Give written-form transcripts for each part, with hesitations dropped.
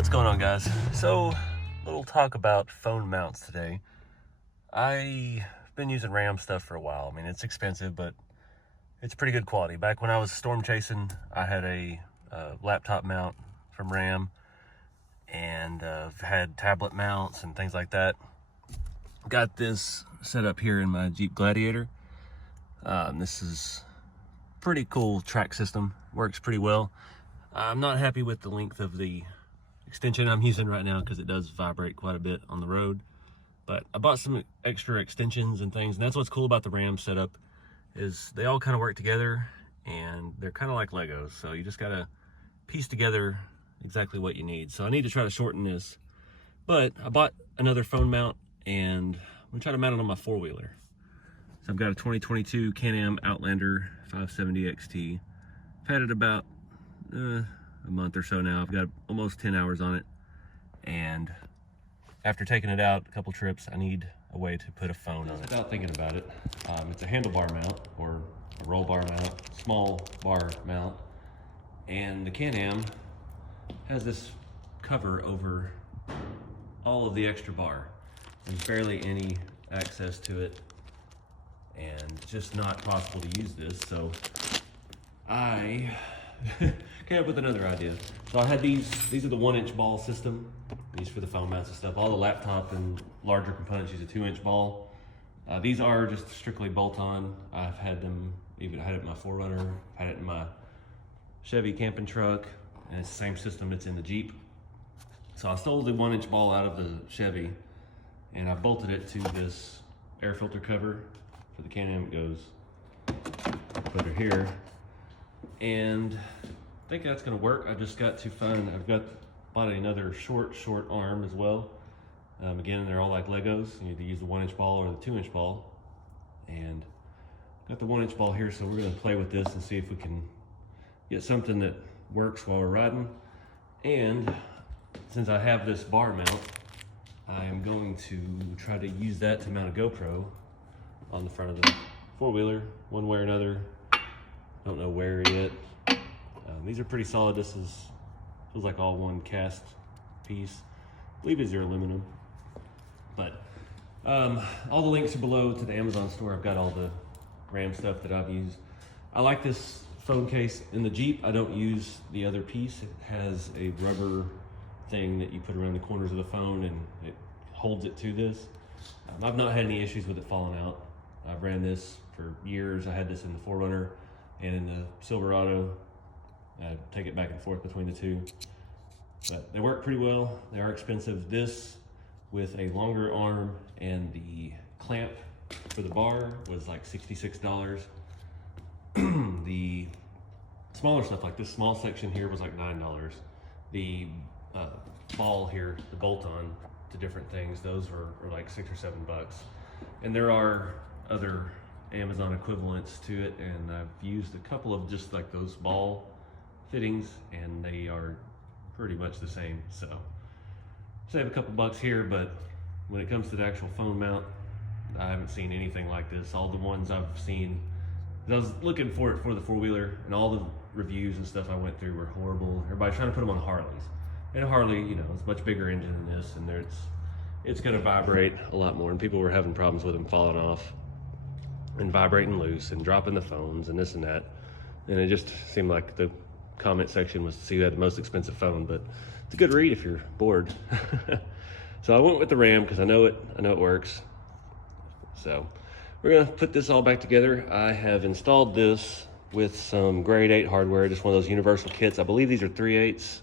What's going on, guys? So, little talk about phone mounts today. I've been using RAM stuff for a while. I mean, it's expensive, but it's pretty good quality. Back when I was storm chasing, I had a laptop mount from RAM, and had tablet mounts and things like that. Got this set up here in my Jeep Gladiator. This is pretty cool track system. Works pretty well. I'm not happy with the length of the extension I'm using right now because it does vibrate quite a bit on the road. But I bought some extra extensions and things, and that's what's cool about the RAM setup is they all kind of work together, and they're kind of like Legos. So you just gotta piece together exactly what you need. So I need to try to shorten this, but I bought another phone mount, and I'm gonna try to mount it on my four-wheeler. So I've got a 2022 Can Am Outlander 570 XT. I've had it about a month or so now. I've got almost 10 hours on it, and after taking it out a couple trips, I need a way to put a phone on it. Without thinking about it, it's a handlebar mount or a roll bar mount, small bar mount, and the Can Am has this cover over all of the extra bar. There's barely any access to it, and it's just not possible to use this. So I came up with another idea. So I had these are the 1-inch ball system, used for the phone mounts and stuff. All the laptop and larger components use a 2-inch ball. These are just strictly bolt-on. I've had them, I had it in my 4Runner, had it in my Chevy camping truck, and it's the same system that's in the Jeep. So I stole the 1-inch ball out of the Chevy, and I bolted it to this air filter cover for the Can Am. It goes, put it here, and I think that's gonna work. I just got to find, bought another short arm as well. Again, they're all like Legos. You either use the 1-inch ball or the 2-inch ball. And got the 1-inch ball here, so we're gonna play with this and see if we can get something that works while we're riding. And since I have this bar mount, I am going to try to use that to mount a GoPro on the front of the four-wheeler, one way or another. Don't know where yet. These are pretty solid. This feels like all one cast piece. I believe these are aluminum. But all the links are below to the Amazon store. I've got all the RAM stuff that I've used. I like this phone case. In the Jeep, I don't use the other piece. It has a rubber thing that you put around the corners of the phone, and it holds it to this. I've not had any issues with it falling out. I've ran this for years. I had this in the 4Runner and in the Silverado. I take it back and forth between the two, but they work pretty well. They are expensive. This with a longer arm and the clamp for the bar was like $66. The smaller stuff, like this small section here, was like $9. The ball here, the bolt-on to different things, those were like $6 or $7. And there are other Amazon equivalents to it, and I've used a couple of just like those ball fittings, and they are pretty much the same. So save a couple bucks here, but when it comes to the actual phone mount, I haven't seen anything like this. All the ones I've seen, I was looking for it for the four-wheeler, and all the reviews and stuff I went through were horrible. Everybody's trying to put them on Harleys, and a Harley, you know, it's a much bigger engine than this, and it's going to vibrate a lot more, and people were having problems with them falling off and vibrating loose and dropping the phones and this and that. And it just seemed like the comment section was to see who had the most expensive phone, but it's a good read if you're bored. So I went with the RAM because I know it works. So we're gonna put this all back together. I have installed this with some grade 8 hardware, just one of those universal kits. I believe these are 3/8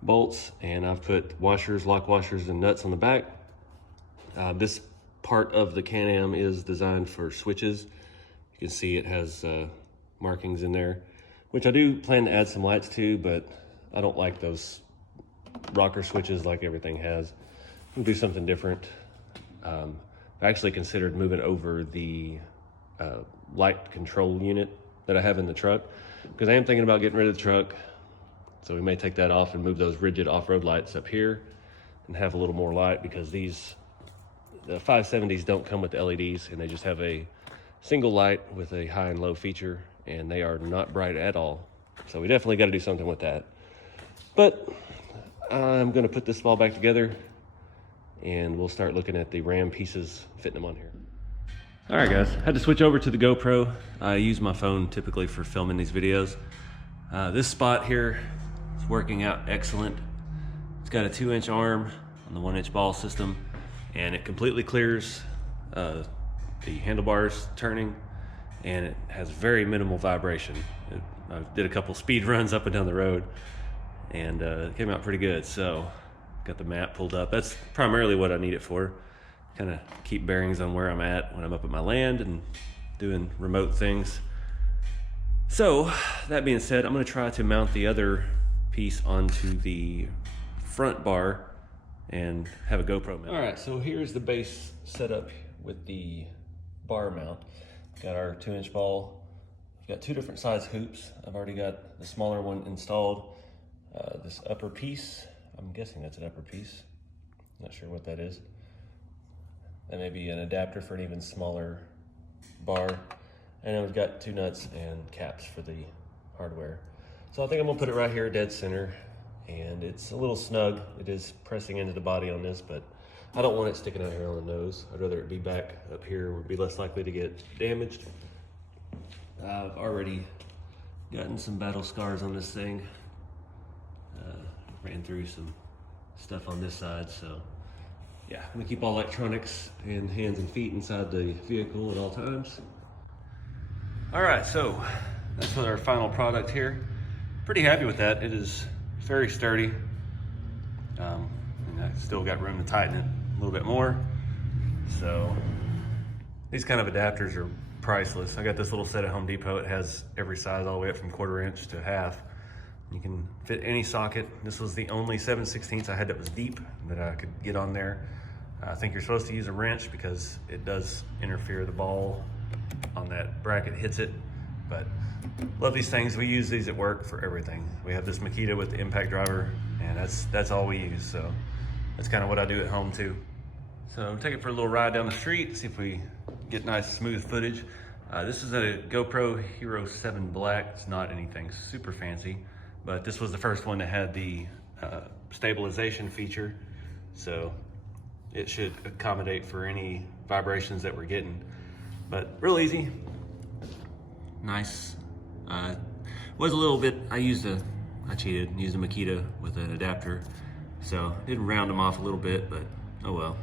bolts, and I've put washers, lock washers, and nuts on the back. This part of the Can Am is designed for switches. You can see it has markings in there, which I do plan to add some lights to, but I don't like those rocker switches like everything has. We'll do something different. I actually considered moving over the light control unit that I have in the truck, because I am thinking about getting rid of the truck. So we may take that off and move those rigid off-road lights up here and have a little more light, because the 570s don't come with LEDs, and they just have a single light with a high and low feature, and they are not bright at all. So we definitely got to do something with that. But I'm gonna put this all back together and we'll start looking at the Ram pieces, fitting them on here. All right guys, had to switch over to the GoPro. I use my phone typically for filming these videos. This spot here is working out excellent. It's got a 2-inch arm on the 1-inch ball system, and it completely clears the handlebars turning, and it has very minimal vibration. I did a couple speed runs up and down the road, and it came out pretty good. So got the map pulled up. That's primarily what I need it for. Kind of keep bearings on where I'm at when I'm up at my land and doing remote things. So that being said, I'm going to try to mount the other piece onto the front bar and have a GoPro mount. All right, so here's the base setup with the bar mount. Got our 2-inch ball. We've got 2 different size hoops. I've already got the smaller one installed. This upper piece, I'm guessing that's an upper piece. Not sure what that is. That may be an adapter for an even smaller bar. And then we've got 2 nuts and caps for the hardware. So I think I'm gonna put it right here dead center. And it's a little snug. It is pressing into the body on this, but I don't want it sticking out here on the nose. I'd rather it be back up here where it'd be less likely to get damaged. I've already gotten some battle scars on this thing. Ran through some stuff on this side, so yeah, I'm gonna keep all electronics and hands and feet inside the vehicle at all times. All right, so that's our final product here. Pretty happy with that. It is very sturdy. And I still got room to tighten it a little bit more. So these kind of adapters are priceless. I got this little set at Home Depot. It has every size all the way up from 1/4 inch to 1/2. You can fit any socket. This was the only 7/16 I had that was deep that I could get on there. I think you're supposed to use a wrench because it does interfere. The ball on that bracket hits it, but love these things. We use these at work for everything. We have this Makita with the impact driver, and that's all we use. So that's kind of what I do at home too. So I'm taking it for a little ride down the street, see if we get nice smooth footage. This is a GoPro Hero 7 Black. It's not anything super fancy, but this was the first one that had the stabilization feature. So it should accommodate for any vibrations that we're getting, but real easy. Nice. Was a little bit, I cheated, used a Makita with an adapter. So did round them off a little bit, but oh well.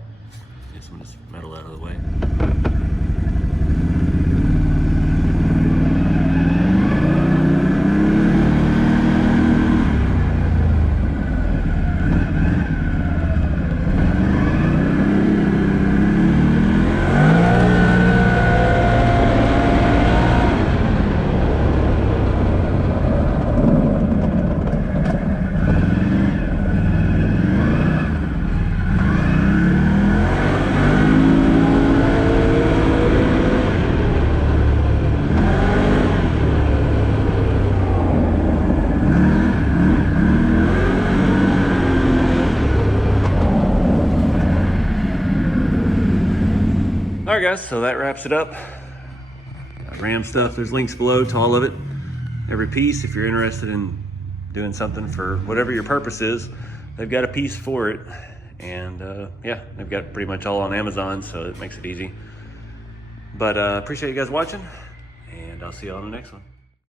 Get some of this metal out of the way. All right guys, so that wraps it up. Got Ram stuff, there's links below to all of it. Every piece, if you're interested in doing something for whatever your purpose is, they've got a piece for it. And yeah, they've got pretty much all on Amazon, so it makes it easy. But appreciate you guys watching, and I'll see you on the next one.